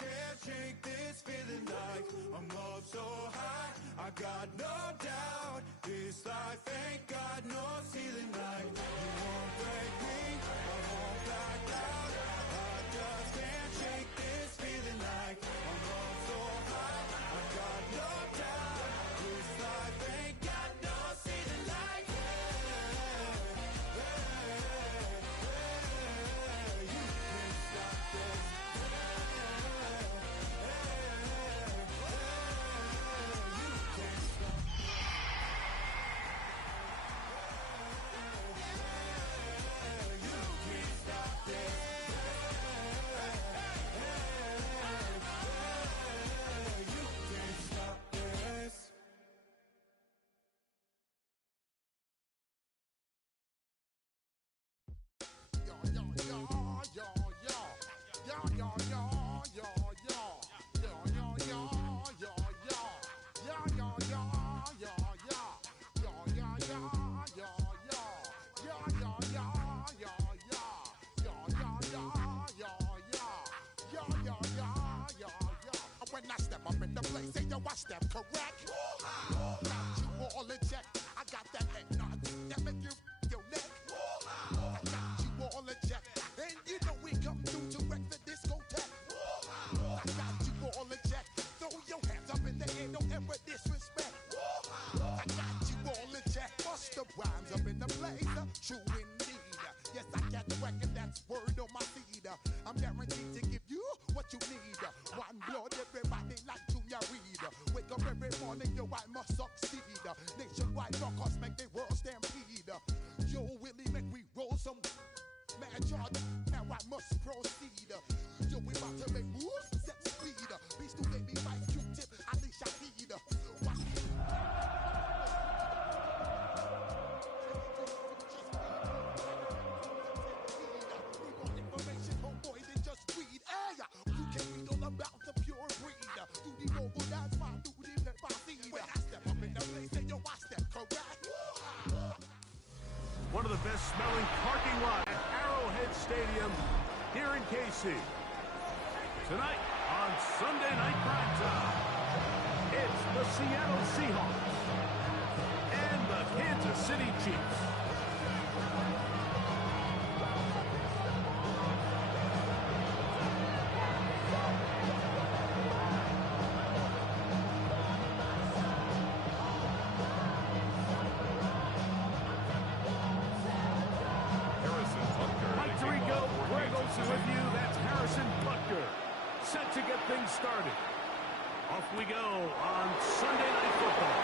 can't shake this feeling like I'm up so high. I got no doubt this life ain't got no ceiling like you won't break me, I won't back out. I just can't shake this feeling like I'm up so high. I got no doubt this life ain't got no ceiling like you can't stop this. When I step up in the place, say yo, I step correct. Got you all in check. I got that head nod that make you your neck. I got you all in check, and you know we come through to wreck the discotheque. I got you all in check. Throw your hands up in the air, don't ever disrespect. I got you all in check. Bust the rhymes up in the place, true indeed. Yes, I got the record, that's word on my feed. I'm guaranteed to give you what you need. One blood, everybody like Junior Reed. Wake up every morning, yo, I must succeed. Nationwide rockers make the world stampede. Yo, Willie, make we roll some mad charge. Now I must proceed. Yo, we about to make moves, set speed. Beast to baby, my Q-tip, Alicia Heed. One of the best smelling parking lots at Arrowhead Stadium here in KC. Tonight on Sunday Night Primetime, it's the Seattle Seahawks and the Kansas City Chiefs. With you, that's Harrison Butker, set to get things started. Off we go on Sunday Night Football.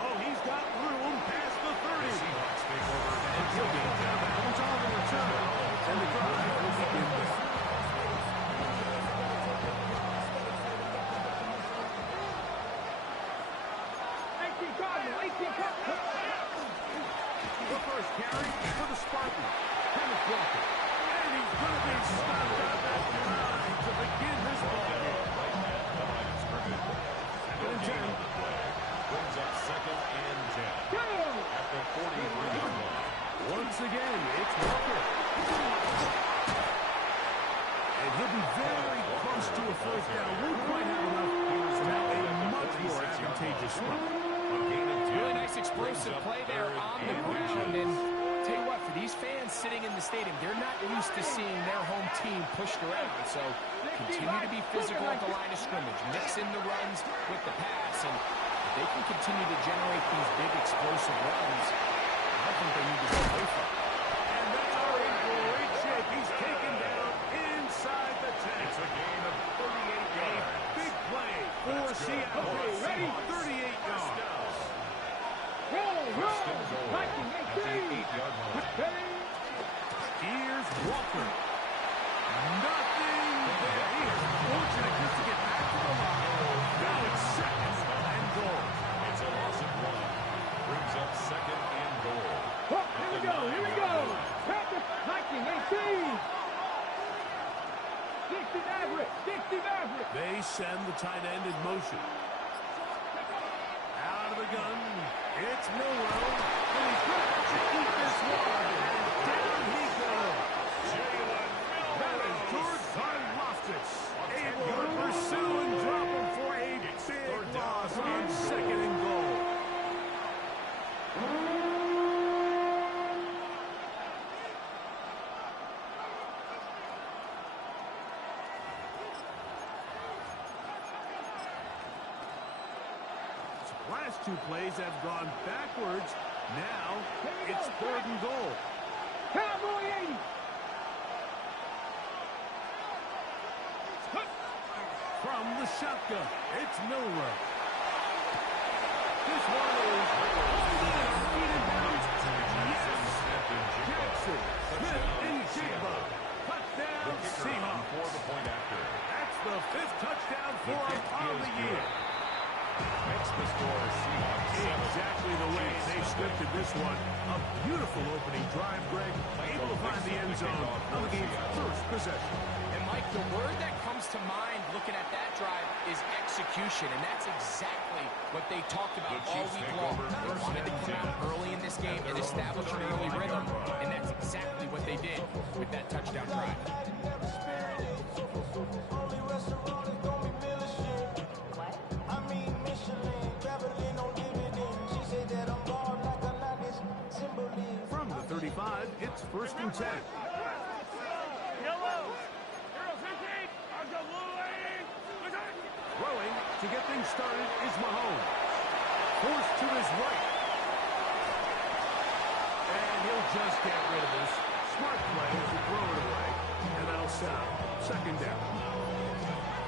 Oh, he's got room past the 30. Seahawks take over and he'll be down. Comes on the return, and the drive will begin with. The first carry for the Spartans. Kenneth Walker. And he's going to be stopped at that line to begin this ball game. Second and 10. Brings up second and 10. At the 43-yard line. Once again, it's Walker. And he'll be very close to a first down. Won't quite have enough. Here's now a much more advantageous spot. Really nice explosive play there on the ground. And tell you what, for these fans sitting in the stadium, they're not used to seeing their home team pushed around. So continue to be physical at the line of scrimmage. Mix in the runs with the pass. And if they can continue to generate these big explosive runs, I don't think they need to go away from it. And they are in great shape. He's taken down inside the 10. It's a gain of 38 yards. Big play for Seattle. Ready? 38 yards. Viking 8-yard line. Here's Walker. Nothing there. He is fortunate just to get back to the line. Now it's second and goal. It's a loss of 1. Brings up second and goal. Oh, here we go. Viking 18. 60 Maverick. They send the tight end in motion. Out of the gun. It's Milrow, and he's going to execute this one, and down he goes. Jalen Milrow. That is Last two plays have gone backwards. Now it's 3rd and goal. Cowboy 80. From the shotgun, it's Milrow. This one is feet in bounds. Yes! Jackson, Smith, and Jigba. Touchdown, Seahawks. That's the 5th touchdown for him on the year. Makes the score Seahawks. Exactly the way they scripted this one. A beautiful opening drive, Greg. Able to find the end zone on the game's first possession. And Mike, the word that comes to mind looking at that drive is execution, and that's exactly what they talked about all week long. They wanted to come out early in this game and establish an early rhythm, and that's exactly what they did with that touchdown drive. From the 35, it's 1st and 10. Throwing to get things started is Mahomes. Forced to his right. And he'll just get rid of this. Smart play to throw it away. And that'll set up 2nd down.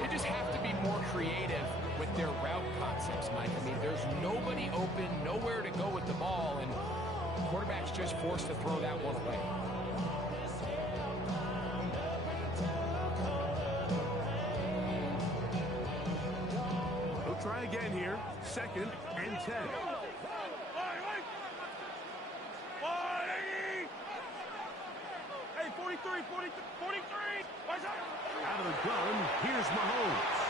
They just have to be more creative with their route concepts, Mike. I mean, there's nobody open, nowhere to go with the ball, and the quarterback's just forced to throw that one away. He'll try again here. 2nd and 10. Hey, 43, 43. Out of the gun, here's Mahomes.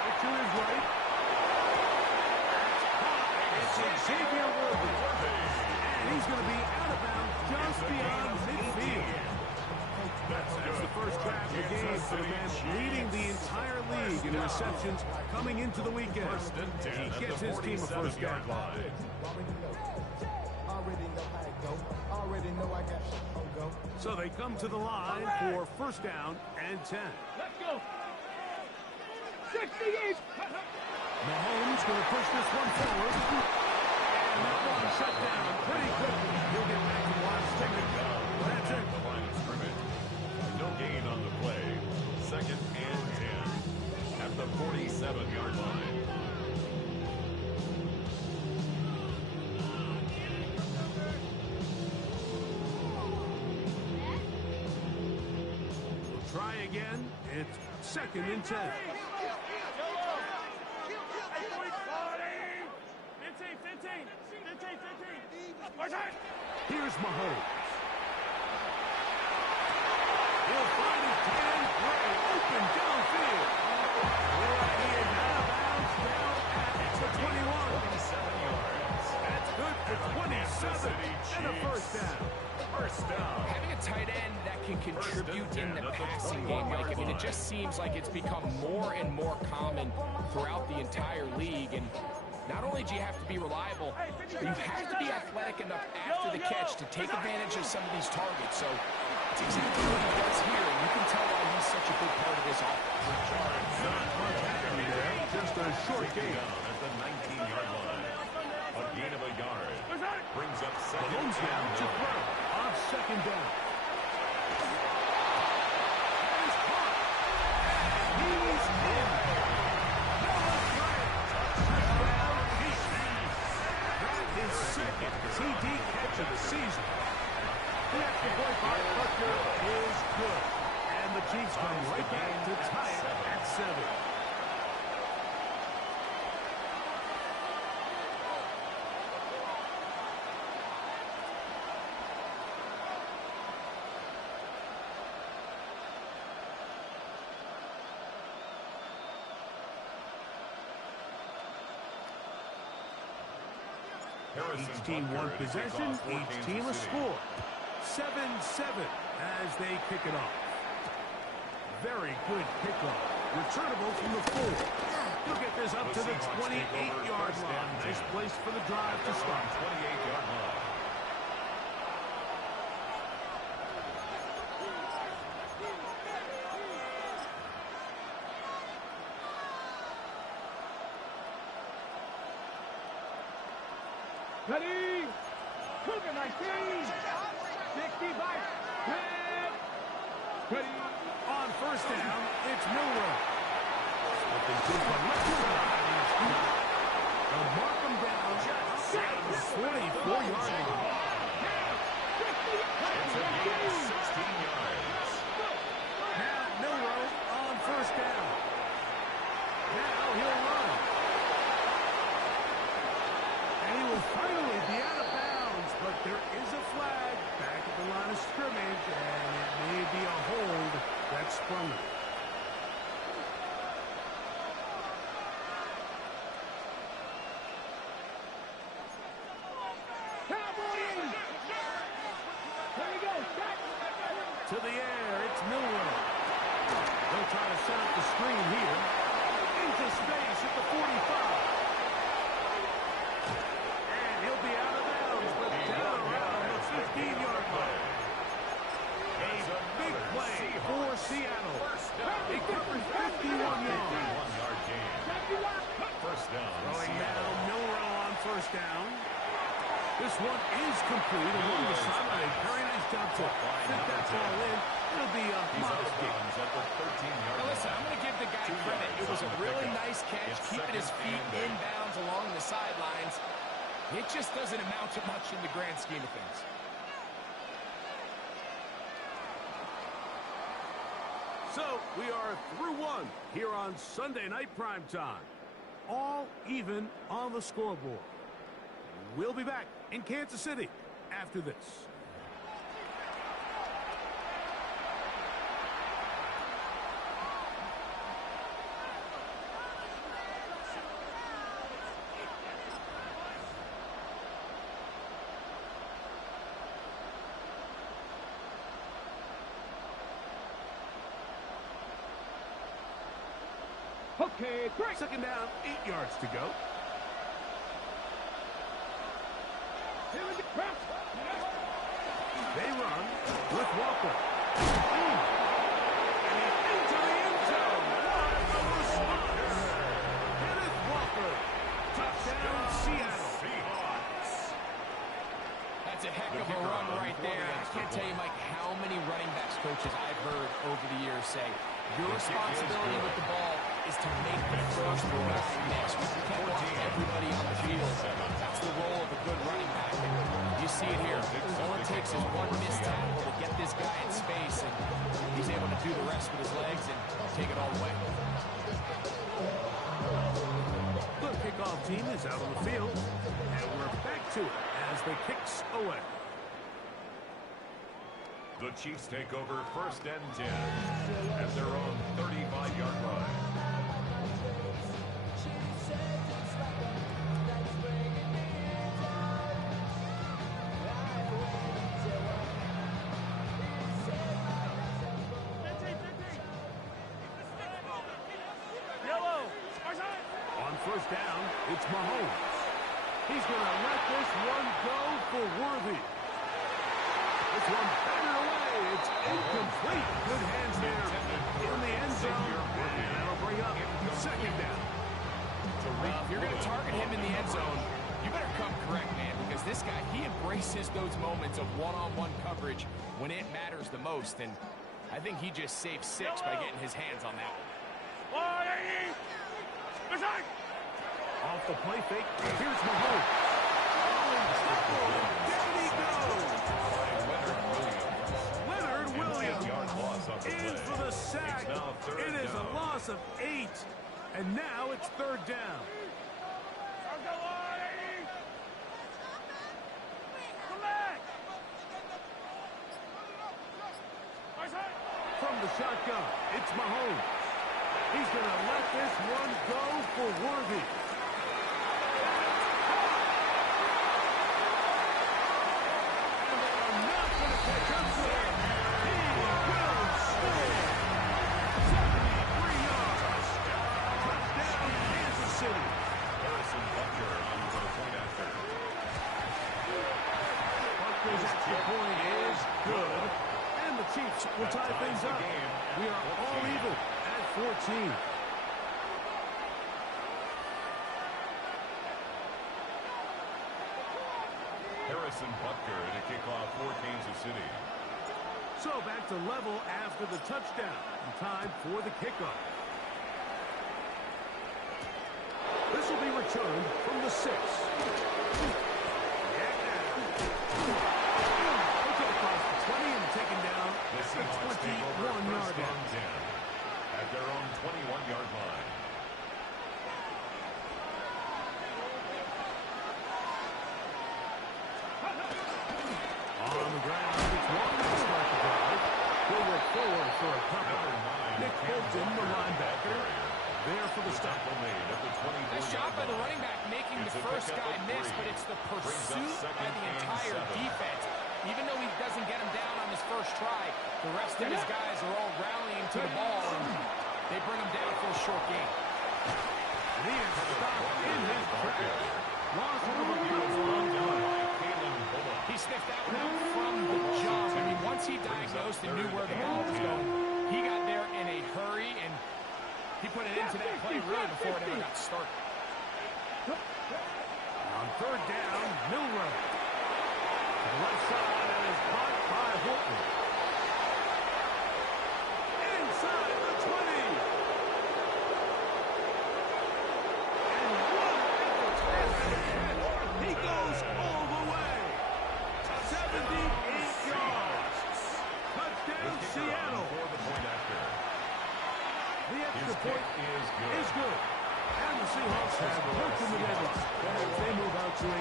Out to his right. It's Xavier Worthy. And he's going to be out of bounds just beyond midfield. That's the first trap of the game for the man leading the entire league in receptions coming into the weekend. He gets his team a first down. So they come to the line for 1st down and 10. Let's go. 68. Mahomes going to push this one forward. And that one shut down pretty quickly. He'll get back to the line of scrimmage. That's it. The line of scrimmage. No gain on the play. 2nd and 10 at the 47-yard line. Try again. It's 2nd and 10. Here's Mahomes. He'll find his tight end Gray open downfield. He is out of bounds down at the 21. 27 yards. That's good for 27 and a 1st down. First down. Having a tight end that can contribute in the passing game, Mike, I mean, it just seems like it's become more and more common throughout the entire league. And not only do you have to be reliable, but you have to be athletic enough after the catch to take advantage of some of these targets. So it's exactly what he does here, and you can tell why he's such a big part of this offense. Not much happening there. Just a short gain. At the 19-yard line. A gain of a yard. Brings up 2nd Mahomes down to throw on 2nd down. He's caught. He's in. His 2nd TD catch of the season. The extra point by Butker is good. And the Chiefs come right back to tie it at 7. Each team one possession, each team a score. 7-7 as they kick it off. Very good kickoff. Returnable from the 4. He'll get this up to the 28-yard line. Nice place for the drive to start. 28-yard line. Ready? Cougar 19. 65. Ready? On first down, it's Milroe. Slipping to the left side. They'll mark him down at the 44-yard line. It's a gain of 16 yards. Now Milroe on first down. Now he'll run. And he will finally be out of bounds, but there is a flag back at the line of scrimmage, and it may be a hold that sprung it. To the air, it's Milroe. They'll try to set up the screen here. Into space at the 45. And he'll be out of bounds, but down around the 15-yard line. A big play for Seattle. He covers 51 yards. 51-yard gain. First down. Throwing now, Milroe on first down. This one is complete along the sideline. Very nice job to fit that ball in. It'll be a modest gain. At the 13-yard Now listen, I'm going to give the guy credit. It was a really nice catch, keeping his feet in bounds along the sidelines. It just doesn't amount to much in the grand scheme of things. So we are through one here on Sunday Night Primetime. All even on the scoreboard. We'll be back in Kansas City after this. Okay, great. Second down, 8 yards to go. Here we go. Press. They run with Walker. And into the end zone. What a response! Kenneth Walker. Touchdown, Seattle. Seahawks. That's a heck of a run right there. I can't tell you, Mike, how many running backs coaches I've heard over the years say, your responsibility with the ball is to make the first guy miss. You can't watch everybody on the field. That's the role of a good running back. You see it here. All it takes is one missed tackle to get this guy in space, and he's able to do the rest with his legs and take it all the way. The kickoff team is out on the field, and we're back to it as the kicks away. The Chiefs take over first and 10 at their own 35-yard line. On first down, it's Mahomes. He's going to let this one go for Worthy. This one batted away. It's incomplete. Good hands there in the end zone. And that'll bring up second down. If you're going to target him in the end zone, you better come correct, man, because this guy, he embraces those moments of one-on-one coverage when it matters the most, and I think he just saved 6 by getting his hands on that one. Off the play fake, here's Mahomes. Oh, in trouble, and down he goes. Leonard Williams in for the sack. It is a loss of 8, and now it's third down. From the shotgun, it's Mahomes. He's going to let this one go for Worthy. And they are not going to catch up to him. He will score. 73 yards. Touchdown, Kansas City. Harrison Butker on for the point after. Butker's extra point is good. And the Chiefs will tie things up. We are all even at 14. Harrison Butker to kick off for Kansas City. So back to level after the touchdown. Time for the kickoff. This will be returned from the 6. Across the 20 and taken down The at the Seahawks take over 21-yard first line. and 10 at their own 21-yard line. On the ground, it's one to start the drive. We'll look forward for a couple. Nick Bolton, the linebacker, there for the stop. Nice job by the running back making the first guy miss, but it's the pursuit by the entire defense. Even though he doesn't get him down on his first try, the rest of his guys are all rallying to the ball, and they bring him down for a short gain. He is stopped in his tracks. Lost of a good. He sniffed that one out from the jump. I mean, once he diagnosed and knew where the ball was going, he got there in a hurry, and he put it into that play really before it ever got started. On third down, Milrow. To the left side, and is caught by Horton. Inside the 20. And what a touchdown. He goes all the way. 78 yards. Touchdown, Seattle. The extra point is good. And the Seahawks have broken the deadlock as they move out to a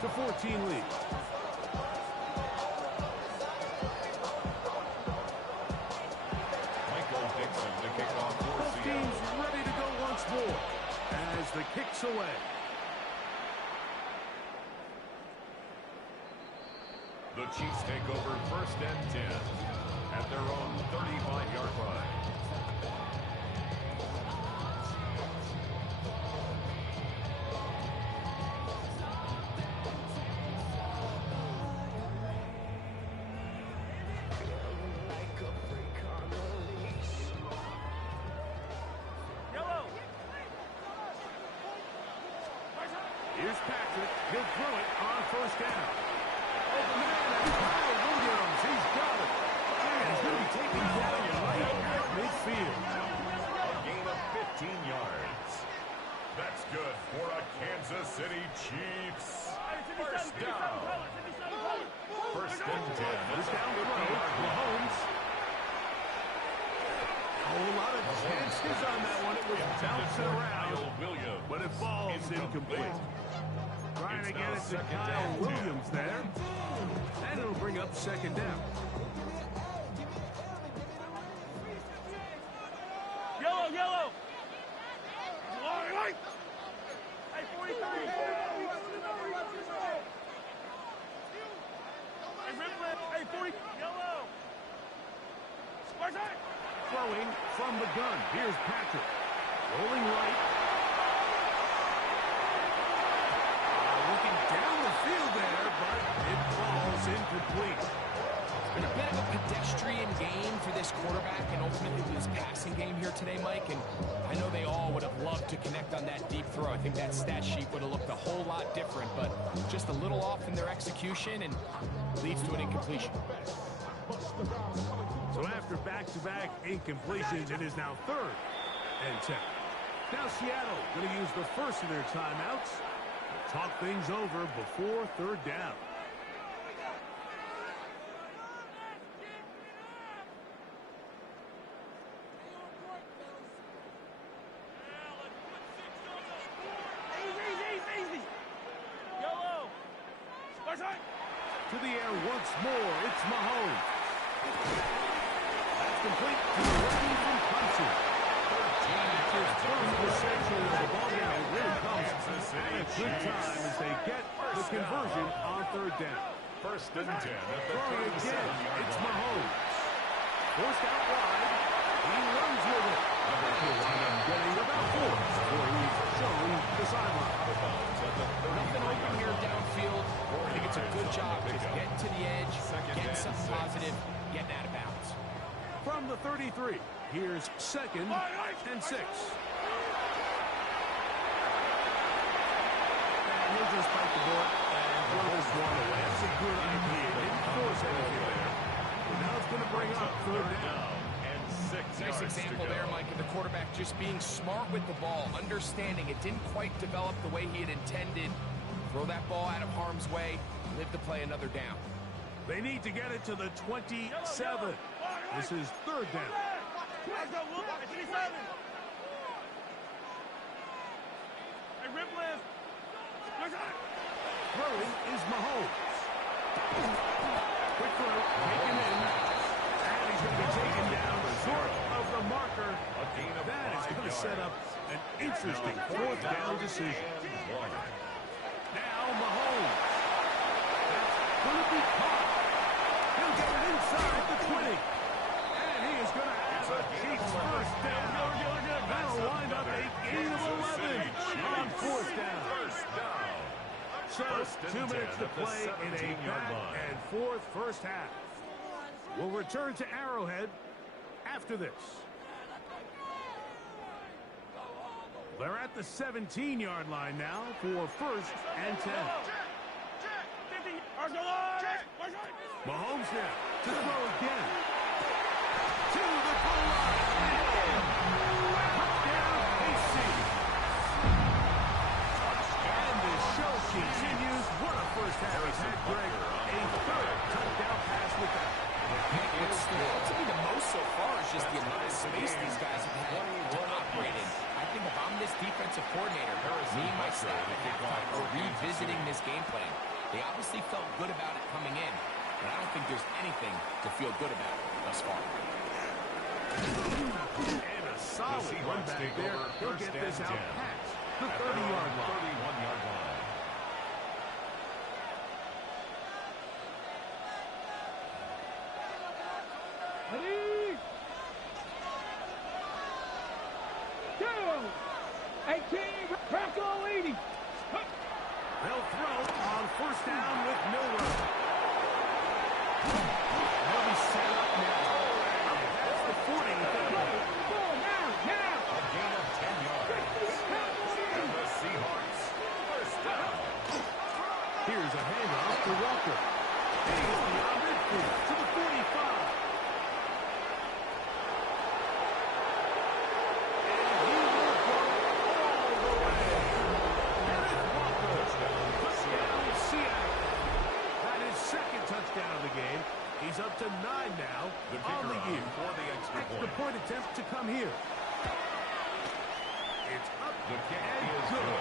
21-14 lead. Michael Dixon to kick off for Both Seattle. teams ready to go once more as the kick's away. The Chiefs take over first and 10 at their own 35-yard line. Here's Patrick. He'll throw it on first down. Open man, and Kyle Williams. He's got it. And he's going to be taken down right at midfield. A gain of 15 yards. That's good for a Kansas City Chiefs. First down. First and 10. First down throw. Mahomes. A whole lot of chances on that one. It was bouncing around, Kyle Williams. but it falls incomplete. Trying to get it to Kyle Williams there. And it'll bring up second down. Yellow, yellow. Hey, 43. Hey, 40. Yellow. Spartak. Throwing from the gun. Here's Patrick. Rolling right. Looking down the field there, but it falls incomplete. It's been a bit of a pedestrian game for this quarterback and ultimately his passing game here today, Mike. And I know they all would have loved to connect on that deep throw. I think that stat sheet would have looked a whole lot different, but just a little off in their execution and leads to an incompletion. So after back-to-back incompletions, it is now 3rd and 10. Now Seattle going to use the first of their timeouts to talk things over before 3rd down. Easy. Yellow. Spartak. To the air once more, it's Mahomes. That's complete to Randy from Clemson. 13 his first reception of the ball game. It really comes at a good time as they get the conversion on 3rd down. First and 10 at the Throwing again, 37-yard it's line. Mahomes. Forced out wide. He runs with it. He'll wind up getting about 4 before he's shown the sideline. Nothing open here downfield. I think it's a good job just getting to the edge, getting something positive, getting out of bounds. From the 33, here's 2nd and 6. And he'll just bite the bullet and throw this one away. That's a good idea. Didn't force anything there. But now it's going to bring up third down. And 6 Nice example there, Mike, of the quarterback just being smart with the ball, understanding it didn't quite develop the way he had intended. Throw that ball out of harm's way, live to play another down. They need to get it to the 27. This is third down. Throwing is Mahomes. Quick throw, taken in. And he's going to be taken down short of the marker. That is going to set up an interesting fourth down decision. Now Mahomes. That's going to be caught. He'll get it inside the 20. And he is going to have a Chiefs first down. That'll wind up a gain of 11 on fourth down. So, 2 minutes to play in a back-and-forth first half. We'll return to Arrowhead after this. They're at the 17-yard line now for first and 10. Mahomes now to throw again. To the goal line. Touchdown, KC. And the show continues. What a first half he's had, Greg. A third touchdown pass with that. What's to be the most so far is just the amount of space these guys have had to operate in. I think if I'm this defensive coordinator, me and my staff at halftime are revisiting this game plan. They obviously felt good about it coming in, but I don't think there's anything to feel good about thus far. And a solid run back there. He'll get this out past the 30-yard line. 31-yard line. Ready? Go! 18, back all 80. They'll throw on first down with no run. They'll be set up now. That's the 40. Now. A gain of 10 yards. And the Seahawks first down. Here's a handoff to Walker. He's beyond midfield to the 45. Touchdown of the game. He's up to 9 now on the year. For the extra point attempt to come here. It's up The kick and is good. good.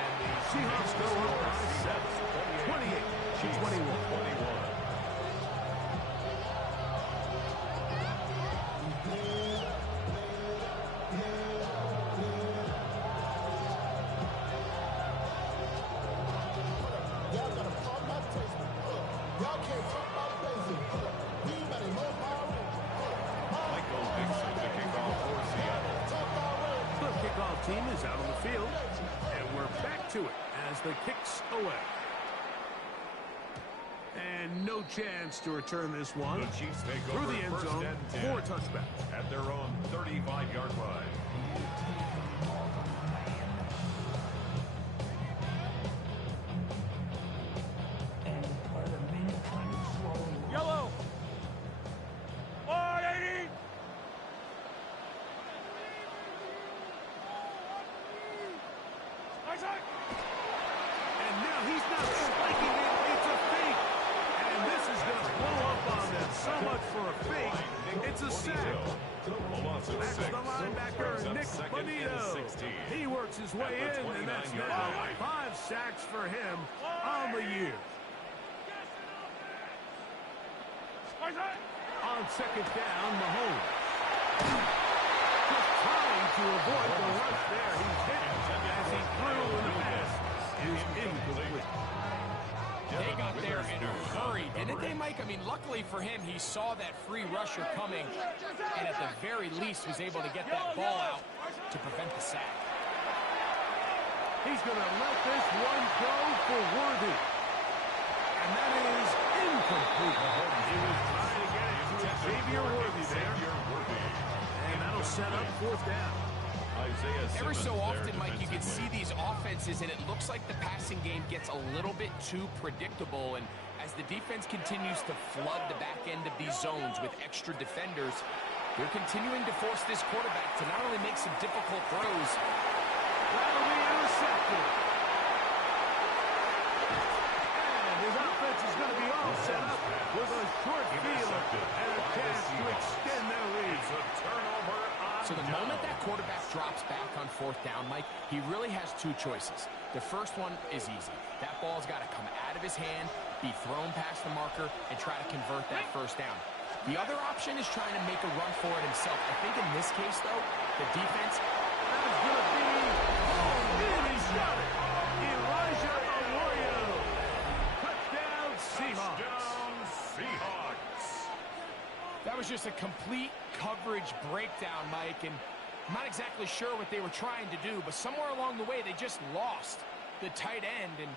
And the Seahawks go up by 7, 28-21. Team is out on the field, and we're back to it as the kick's away. And no chance to return this one. The Chiefs take through over the end first zone and 10 for a touchback. At their own 35-yard line. Yellow. 180. And now he's not spiking it, it's a fake. And this is going to blow up on them. So much for a fake. It's a sack. That's the linebacker, Nick Bonito. He works his way in, and that's now 5 sacks for him on the year. On second down, Mahomes. Just trying to avoid the rush there. He's hit as he threw in the pass. Is incomplete. They got there in a hurry, didn't they, Mike? I mean, luckily for him, he saw that free rusher coming, and at the very least was able to get that ball out to prevent the sack. He's going to let this one go for Worthy. And that is incomplete. He was trying to get it to Xavier Worthy there. And that'll set up fourth down. A Every so often, Mike, you can see these offenses, and it looks like the passing game gets a little bit too predictable. And as the defense continues to flood the back end of these zones with extra defenders, they're continuing to force this quarterback to not only make some difficult throws. That'll be intercepted. And his offense is going to be all set up with a short field and a chance to extend their lead. It's a turnover on So the moment that quarterback drops back on fourth down, Mike, he really has two choices. The first one is easy. That ball's got to come out of his hand, be thrown past the marker, and try to convert that first down. The other option is trying to make a run for it himself. I think in this case, though, the defense... That is going to be... Oh, and he's got it! Elijah Arroyo. Touchdown, Seahawks. Touchdown, Seahawks. That was just a complete coverage breakdown, Mike, and I'm not exactly sure what they were trying to do, but somewhere along the way, they just lost the tight end, and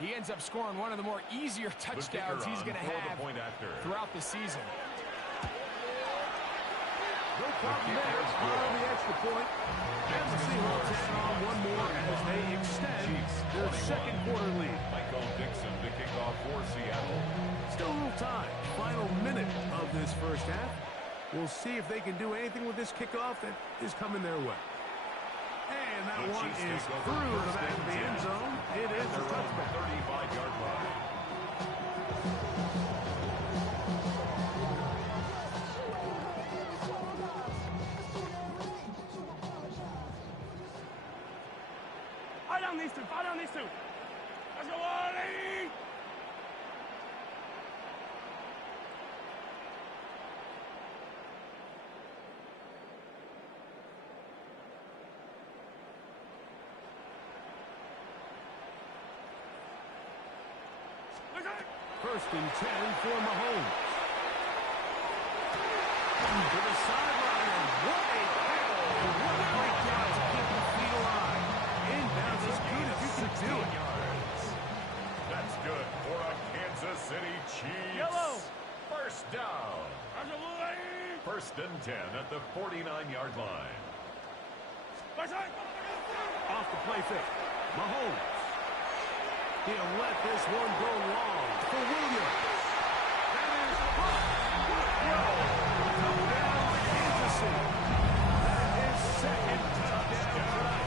he ends up scoring one of the more easier touchdowns he's going to have throughout the season. No problem there on the extra point. And the Seahawks add on one more as they extend their second quarter lead. Michael Dixon to kick off for Seattle. Still a little time. Final minute of this first half. We'll see if they can do anything with this kickoff that is coming their way. And that one is through the back of the end zone. It is a touchback. 35-yard line. Fall down these two. Let's go, Wally! First and 10 for Mahomes. To the sideline, and what a tackle! What a breakdown to keep the feet alive. Inbounds as good as you can do it. That's good for a Kansas City Chiefs. Yellow. First down. First and 10 at the 49-yard line. Off the play fake. Mahomes. He'll let this one go long for Williams. That is caught. Touchdown, Kansas City. That is second touchdown tonight.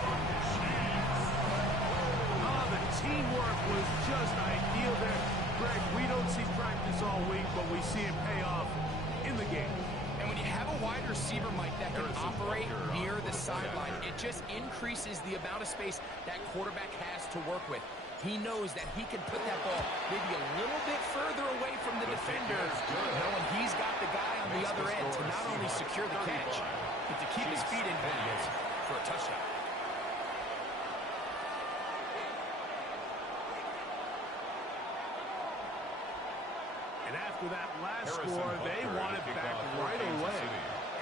Oh, the teamwork was just ideal there. Greg, we don't see practice all week, but we see it pay off in the game. And when you have a wide receiver, Mike, that can operate near the sideline, it just increases the amount of space that quarterback has to work with. He knows that he can put that ball maybe a little bit further away from the defender, knowing he's got the guy on the other end to not only secure the catch, but to keep his feet in bounds for a touchdown. And after that last score, they want it back right away.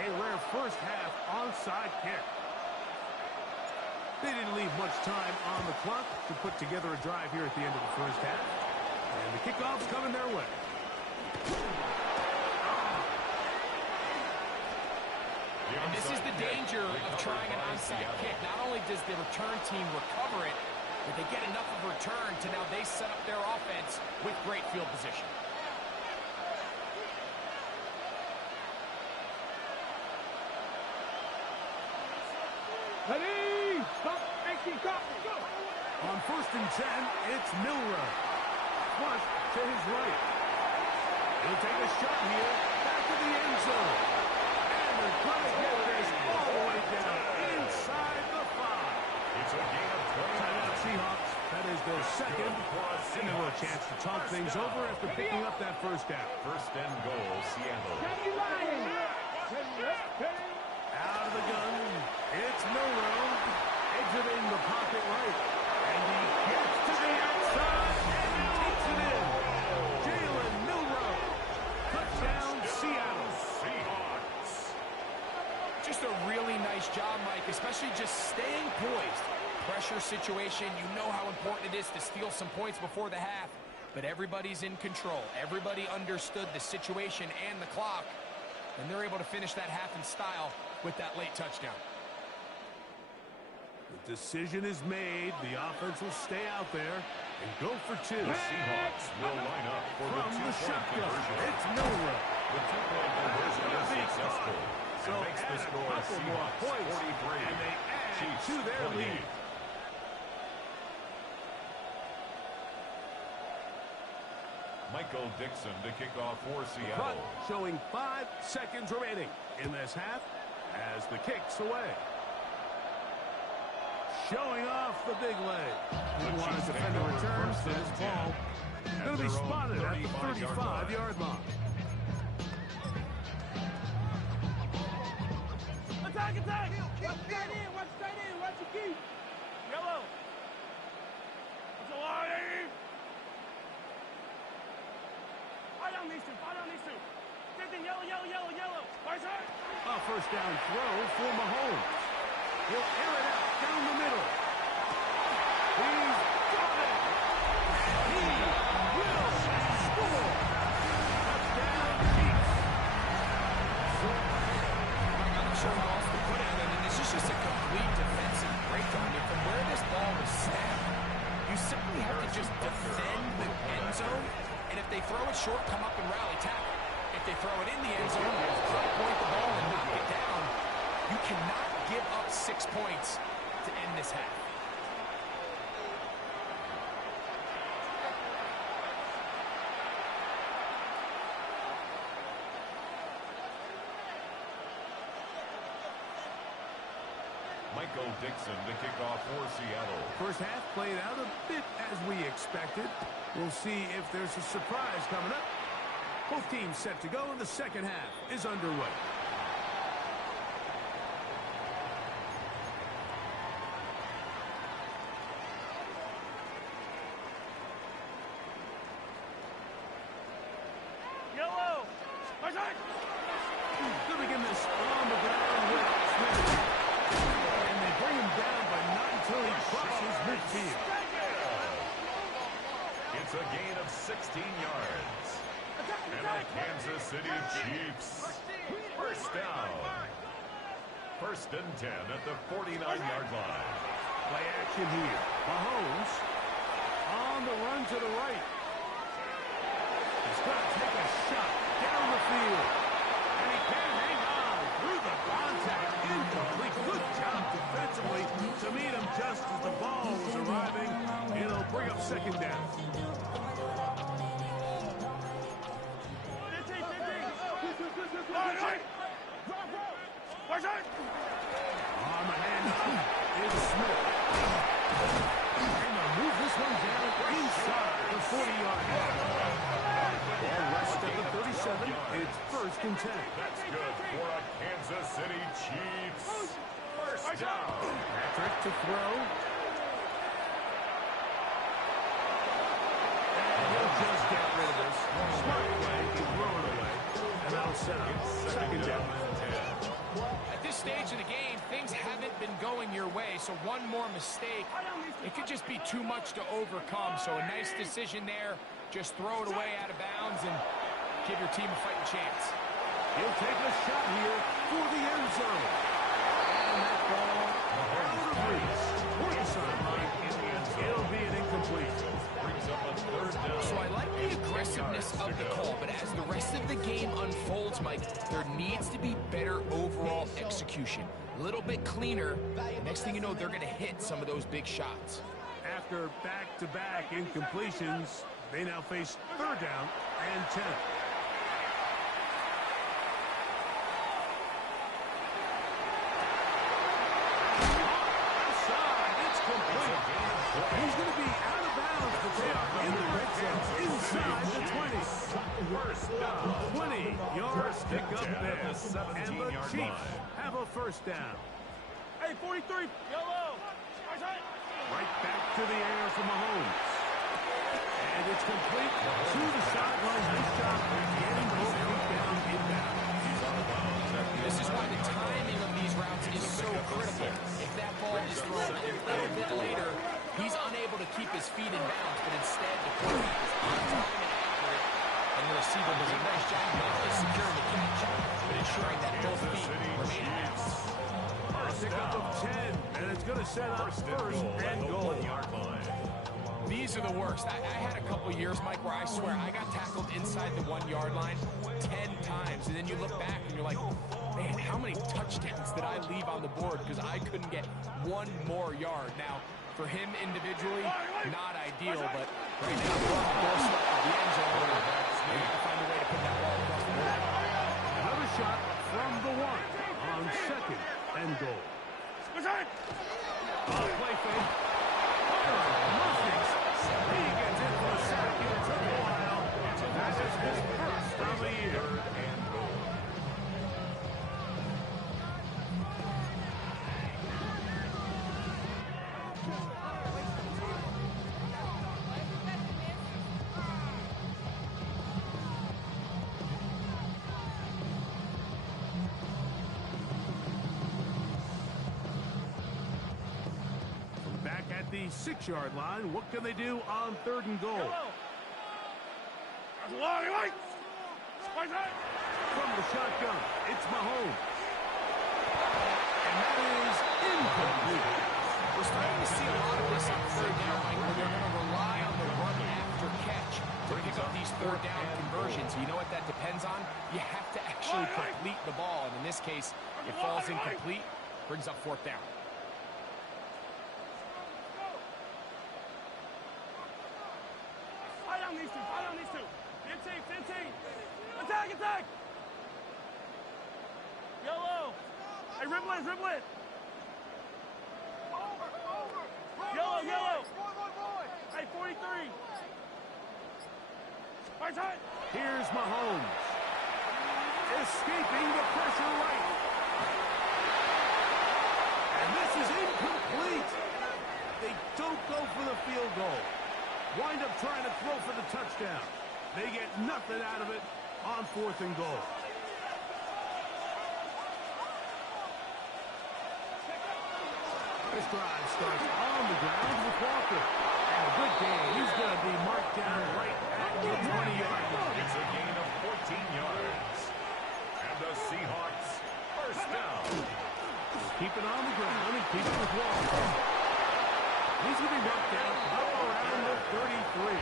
A rare first half onside kick. They didn't leave much time on the clock to put together a drive here at the end of the first half. And the kickoff's coming their way. And this is the danger of trying an onside kick. Not only does the return team recover it, but they get enough of a return to now they set up their offense with great field position. Ready? Stop. Go. On first and 10, it's Milrow. Flush to his right. He'll take a shot here. Back to the end zone. And they're going to get this all the way down inside the 5. It's a gain of 20. Timeout Seahawks. That is their second. And they will a chance to talk things over after picking up that first down. First and goal, Seattle. Out of the gun. It's Milrow. Exiting the pocket right. And he gets to the outside and he takes it in. Jalen Milrow. Touchdown, Seattle. Seahawks. Just a really nice job, Mike, especially just staying poised. Pressure situation, you know how important it is to steal some points before the half, but everybody's in control. Everybody understood the situation and the clock, and they're able to finish that half in style with that late touchdown. The decision is made. The offense will stay out there and go for two. The Seahawks will line up for From the the two-point shotgun, conversion. it's Milrow. The two-point conversion is successful. So It makes the add a score couple more Seahawks points, 43. and they add Chiefs to their 28. lead. Michael Dixon to kick off for Clock Seattle. showing 5 seconds remaining in this half as the kick's away. Showing off the big leg. Didn't want to defend a return, so this ball going to be spotted at the 35-yard line. Attack, attack! Watch straight in, watch your key. Yellow. What's the line? Fight on these two, fight on these two. Yellow. Right side. A first down throw for Mahomes. He'll air it out down the middle. He's got it. And he will score. Touchdown, Chiefs. I'm not sure who else to put it in. And this is just a complete defensive breakdown. And from where this ball was snapped, you simply have to just defend the end zone. And if they throw it short, come up and rally tackle. If they throw it in the end zone, high point the ball and knock it down. You cannot give up 6 points to end this half. Michael Dixon to kick off for Seattle. First half played out a bit as we expected. We'll see if there's a surprise coming up. Both teams set to go, and the second half is underway. Yellow. Right side. They'll begin this on the ground with Smith. And they bring him down, but not until he crosses midfield. It's a gain of 16 yards. And the Kansas City Chiefs. First down. First and 10 at the 49-yard line. Play action here. Mahomes on the run to the right. He's going to take a shot down the field. And he can't hang on through the contact. Incomplete. Good job defensively to meet him just as the ball was arriving. It'll bring up second down. On the handoff is Smith. And they'll move this one down inside the 40-yard line. Ball rest at the 37. It's first and 10. That's good for a Kansas City Chiefs. First down. Patrick to throw. And he'll just get rid of this. Smart play to throw it away. And that'll set up second down. At this stage of the game, things haven't been going your way, so one more mistake, it could just be too much to overcome. So a nice decision there. Just throw it away out of bounds and give your team a fighting chance. He'll take a shot here for the end zone. And that ball out of reach. Toward the sideline. It'll be an incomplete. Brings up a third down. So I like the aggressiveness of the call, but as the rest of the game unfolds, Mike, there needs to be better overall execution. A little bit cleaner. Next thing you know, they're going to hit some of those big shots. After back-to-back incompletions, they now face third down and 10. He's going to be out of bounds, but they are in the red zone inside the 20. First down. 20-yard pickup there. And the Chiefs have a first down. Hey, 43. Yellow. Right side. Right back to the air for Mahomes. And it's complete to the sideline. Nice job getting both feet down inbound. This is why the timing of these routes is so critical. If that ball is thrown a little bit later, he's unable to keep his feet in bounds, but instead the quarterback is on time and accurate, and the receiver does a nice job not just securing the catch, but ensuring that both feet remain in bounds. A pickup of 10, and it's going to set up first and goal. 1-yard line. These are the worst. I had a couple years, Mike, where I swear I got tackled inside the 1-yard line 10 times. And then you look back and you're like, man, how many touchdowns did I leave on the board because I couldn't get one more yard? Now, for him individually, not ideal, but right now, we're on the doorstep of the end zone. They have to find a way to put that ball across the board. Another shot from the 1 on second and goal. Play fake. He gets in for a sack. It took a while. That is his first of the year. And goal. Back at the 6-yard line, what can they do on third and goal? From the shotgun, it's Mahomes. And that is incomplete. We're starting to see a lot of this on third down, Mike, where they're going to rely on the run after catch to pick up these third down conversions. You know what that depends on? You have to actually complete the ball. And in this case, it falls incomplete, brings up fourth down. Fight on these two. 15. Attack. Yellow. Hey, dribble it. Yellow. Hey, 43. Tight. Here's Mahomes. Escaping the pressure right. And this is incomplete. They don't go for the field goal. Wind up trying to throw for the touchdown. They get nothing out of it on fourth and goal. This drive starts on the ground with Walker. And a good game. He's going to be marked down right at the 20-yard line. It's a gain of 14 yards. And the Seahawks first down. Keep it on the ground and keep it with Walker. He's going to be marked down up around the 33.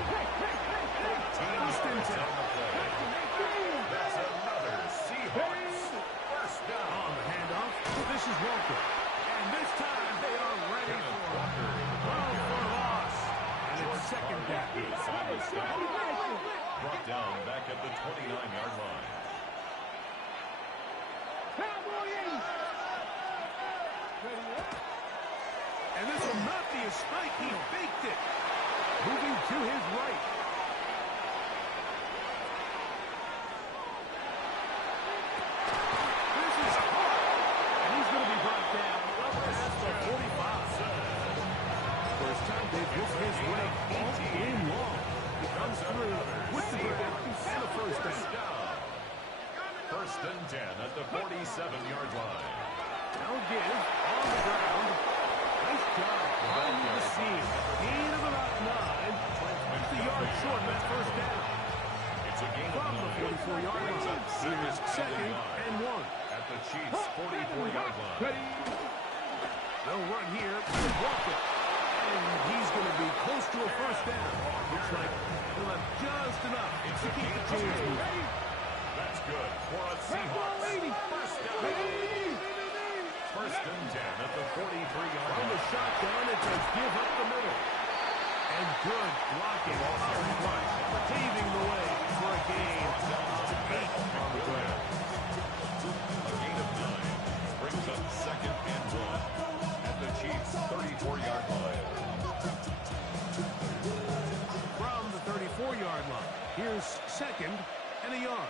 First and 10. That's another Seahawks first down. On the handoff, this is Walker. And this time they are ready for Walker. Throw for loss. And it's second down. Brought down back at the 29-yard line. And this will not be a spike. He faked it. Moving to his right. This is hard. And he's going to be brought down up past the 45. First time they've looked his way all game long. He comes through with the ground and a first down. First and 10 at the 47-yard line. Now give on the ground. Nice job finding the seam. Gain of about 9. It's a yard short of that first down. It's a gain From the 44-yard line. Here's second and 1. At the Chiefs' 44-yard line. They'll run here with Walker. And he's going to be close to a first down. Looks like he'll have just enough to keep the chains moving. That's good for a Seahawks first down. First and 10 at the 43-yard On the line. shotgun, it's a give up the middle. And good blocking off the front, paving the way for a gain of 8 on the ground. A gain of 9 brings up second and 1 at the Chiefs' 34-yard line. From the 34-yard line, here's second and a yard.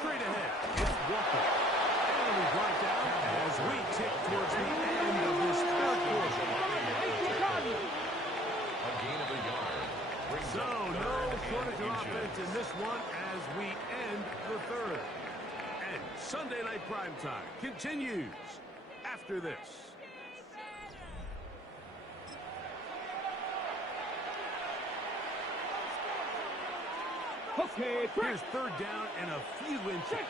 Straight ahead, it's Walker. And we brought down as we tick towards the end of this third quarter. A gain of a yard. Brings So, up no third shortage of and offense in inches. this one as we end the third. And Sunday Night Primetime continues after this. Here's third down and a few inches.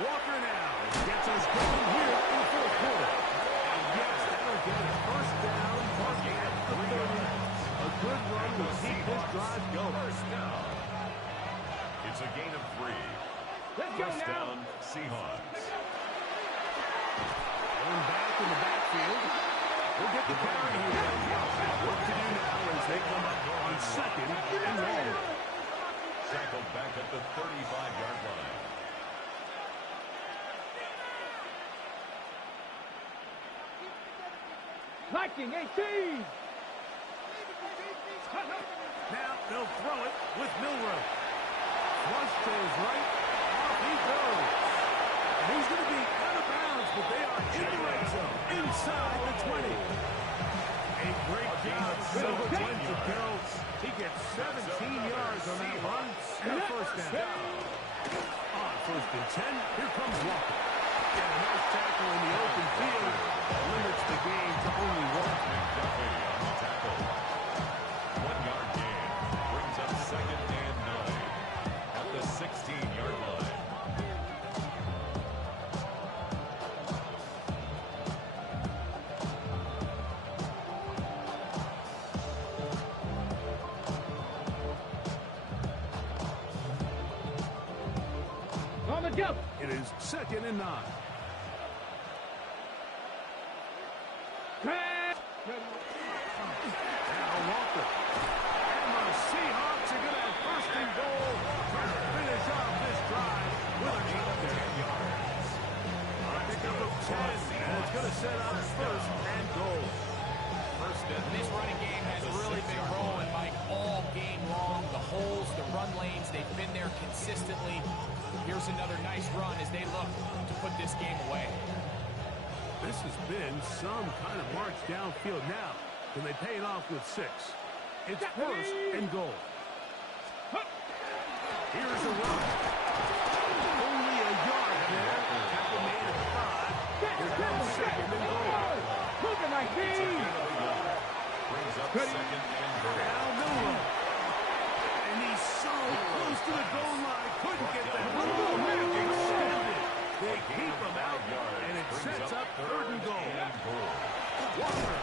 Walker now gets us going here in the fourth quarter. And yes, that'll get us first down, marking at the 30. A good run will keep this drive going. First down. It's a gain of 3. First down, Seahawks. Going back in the backfield. We'll get the carry here. What to do now as they come up on second and long. Tackled back at the 35-yard line. Viking 18! Now they'll throw it with Milrow. Flush to his right. Off he goes. And he's going to be out of bounds, but they are in the red zone. Inside the 20. A great job. To go. He gets 17 yards on that run. And a first down. On first and 10, here comes Walker. And a nice tackle in the open field. Limits the game to only one. McDuffie on the tackle. 1-yard gain. Brings up second and 9 at the 16-yard line. On the jump! It is second and 9. Now Walker. And the Seahawks are going to have first and goal. Trying to finish off this drive with a gain of 10 yards. A pickup of 10, and it's going to set up first and goal. This running game has really been rolling, Mike, all game long. The holes, the run lanes, they've been there consistently. Here's another nice run as they look to put this game away. This has been some kind of march downfield now. Can they pay it off with 6? It's first and goal. Here's a run. Only a yard there. Tackle made at 5. Here comes second and goal. Moving like these! Brings up second and goal. Now Miller. And he's so close to the goal line. Couldn't get that ball extended. They keep him out, and it sets up third and goal. Walker.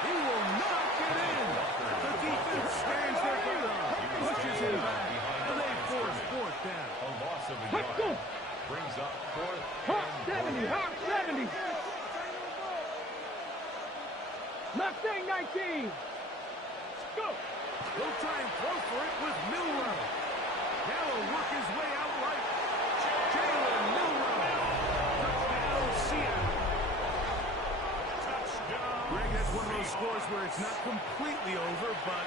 And he will not get in. The defense stands their ground. Pushes him back. And they force fourth down. A loss of a yard. Brings up fourth and 70! Hawk 70! Mustang 19! Go! He'll try and throw for it with Milrow. Now he'll work his way out right. Jalen Milrow. Touchdown, Seattle. Touchdown. Greg, that's one of those scores where it's not completely over, but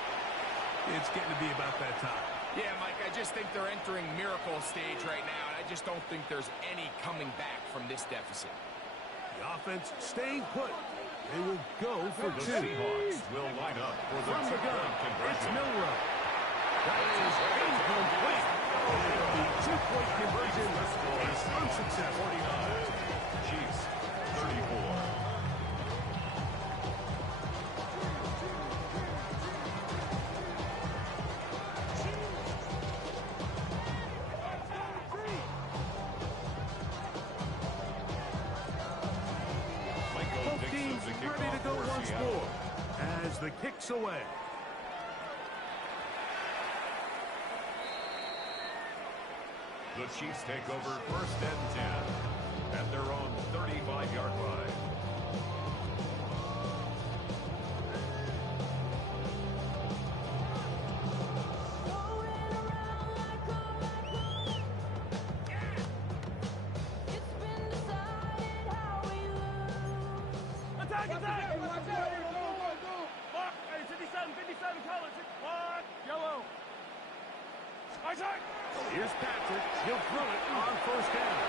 it's getting to be about that time. Yeah, Mike, I just think they're entering miracle stage right now, and I just don't think there's any coming back from this deficit. The offense staying put. They will go for the 2. Seahawks will line up for the From the gun, two-point it's conversion. Milrow. That is incomplete. The two-point conversion is unsuccessful. 49. Chiefs, 34. Both teams ready to go once more as the kick's away. The Chiefs take over first and 10 at their own 35-yard line. Attack! Attack! Mark! Hey, 57 colors. Mark! Yellow. Isaac! Here's Patrick. He'll throw it on first down.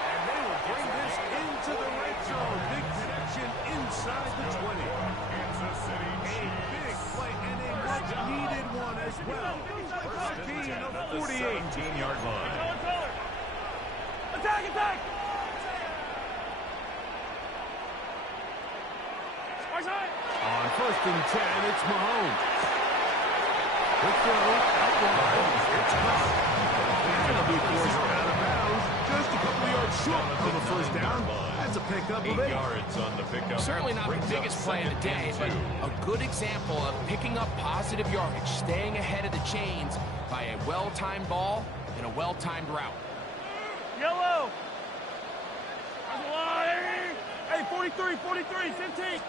And they will bring this into the red zone. Big connection inside the 20. Kansas City A big play and a much-needed one as well. A gain of 48. 17-yard line. Attack! Attack! 1st and 10. It's Mahomes. Quick throw, out wide. It's caught. And it'll be forced out of bounds. Just a couple of yards short of a first down. That's a pickup of 8 yards on the pickup. Certainly not the biggest play of the day, but a good example of picking up positive yardage, staying ahead of the chains by a well-timed ball and a well-timed route. Yellow. Hey, 43, 43, 15.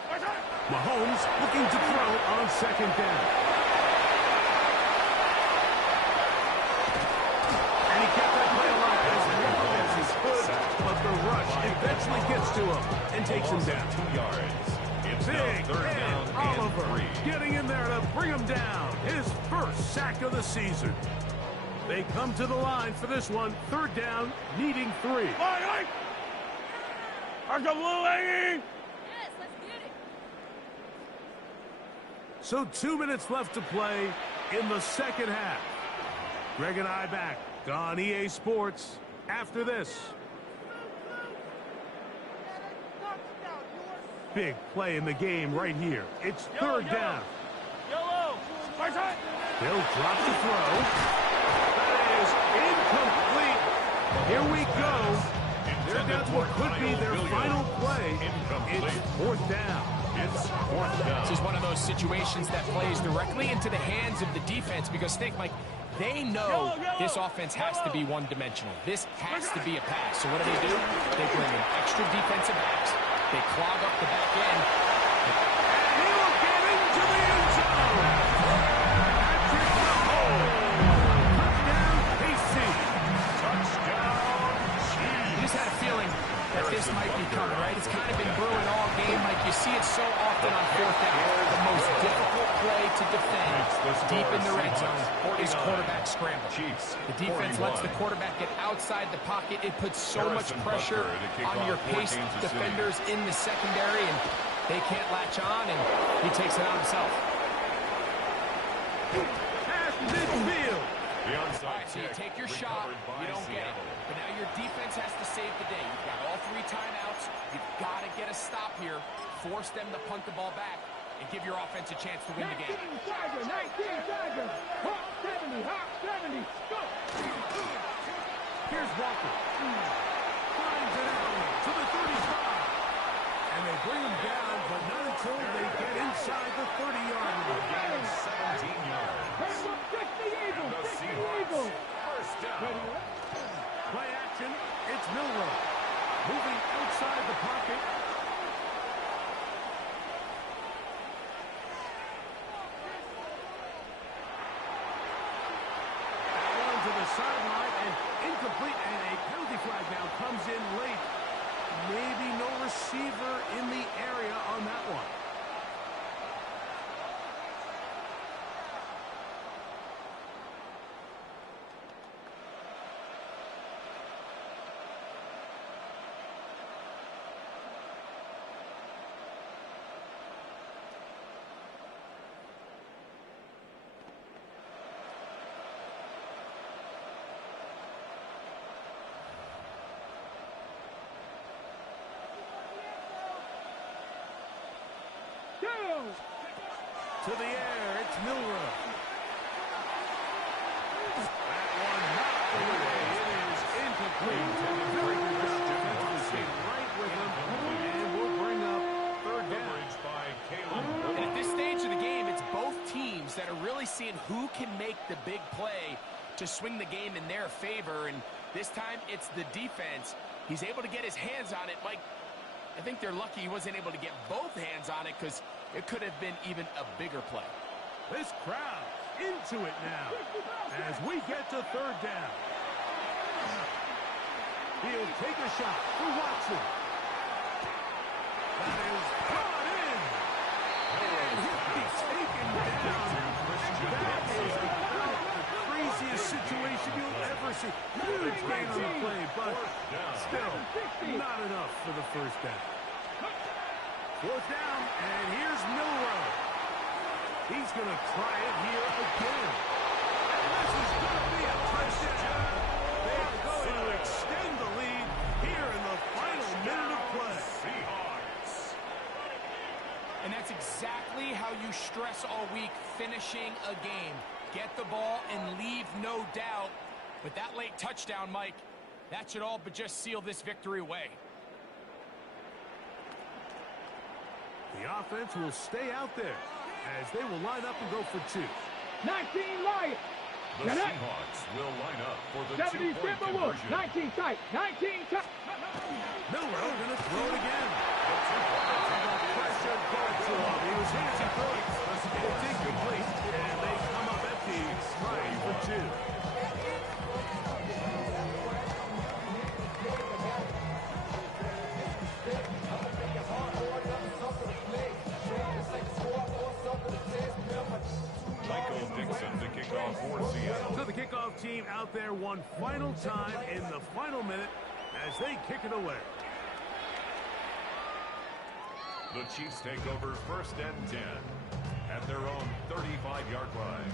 Mahomes looking to throw on 2nd down. And he kept that play alive as long as he could, but the rush eventually gets to him and takes him down. 2 yards. It's Big now 3rd down and Oliver 3. getting in there to bring him down. His first sack of the season. They come to the line for this one. 3rd down, needing 3. Here's the blue lady. Yes, let's get it. So 2 minutes left to play in the second half. Greg and I back on EA Sports after this. Big play in the game right here. It's 3rd down. Yellow. Right side. They'll drop the throw. That is incomplete. Here we go. They're down to what could be their final play. It's 4th down. It's 4th down. This is one of those situations that plays directly into the hands of the defense because think, Mike, they know this offense has to be one-dimensional. This has to be a pass. So what do? They bring in extra defensive backs. They clog up the back end. And he'll get into the end zone. Patrick Mahomes. Touchdown, KC. Touchdown, Chiefs. You just had a feeling that this might be coming, right? It's kind of been brewing all game. Like you see it so often on 4th down. The most difficult play to defend deep in the red zone is quarterback scramble. The defense lets the quarterback get outside the pocket. It puts so much pressure on your paced defenders in the secondary, and they can't latch on, and he takes it on himself. At midfield. The onside All right, so you take your shot, you don't get it. But now your defense has to save the day. You've got all 3 timeouts. You've got to get a stop here, force them to punt the ball back, and give your offense a chance to win the game. 19 Tiger. Hawk 70, go. Here's Walker. Finds it out to the 35. And they bring him down, but not until they get inside the 30-yard line. 17 yards. The Seahawks. First down. Play action. It's Milroe. Moving outside the pocket. That one to the sideline and incomplete. And a penalty flag now comes in late. Maybe no receiver in the area on that one. To the air, it's Milroe. That one knocked away. It is incomplete. Very good job defensively staying right with him. And we'll bring up 3rd down. And at this stage of the game, it's both teams that are really seeing who can make the big play to swing the game in their favor. And this time, it's the defense. He's able to get his hands on it. Mike, I think they're lucky he wasn't able to get both hands on it because it could have been even a bigger play. This crowd into it now as we get to 3rd down. He'll take a shot for Watson. That is brought in. And he'll be taken down. That is about the craziest situation you'll ever see. Huge gain on the play, but still not enough for the 1st down. 4th down, and here's Milroe. He's going to try it here again. And this is going to be a touchdown. They are going to extend the lead here in the final minute of play. Seahawks. And that's exactly how you finishing a game. Get the ball and leave no doubt. But that late touchdown, Mike, that should all but just seal this victory away. The offense will stay out there as they will line up and go for 2. 19 Lions. The Seahawks will line up for the 70 two-point Timberwolves. conversion. 19 tight. 19 tight. Miller going to throw it again. Pressure going to him. He was hands and throws. It's incomplete. And they come up empty, trying for 2. So the kickoff team out there one final time in the final minute as they kick it away. The Chiefs take over 1st and 10 at their own 35-yard line.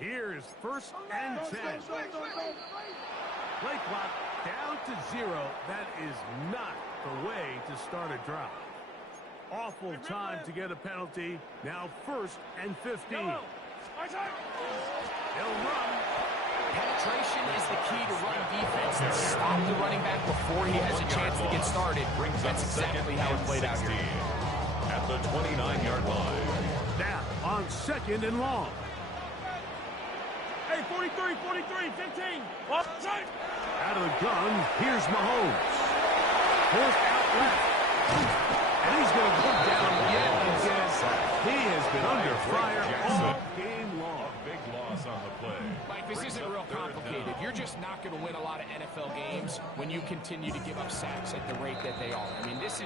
Here's 1st and 10. Play clock down to 0. That is not the way to start a drive. Awful time to get a penalty. Now 1st and 15. He'll run. Penetration is the key to run defense. And stop the running back before he has a chance to get started. That's exactly how it played out here. At the 29-yard line. Now on 2nd and long. Hey, 43, 43, 15. Out of the gun, here's Mahomes. 4th out left. And he's going to go down yet again. He has been under fire all game long. A big loss on the play. Mike, this isn't real complicated. You're just not going to win a lot of NFL games when you continue to give up sacks at the rate that they are. I mean, this is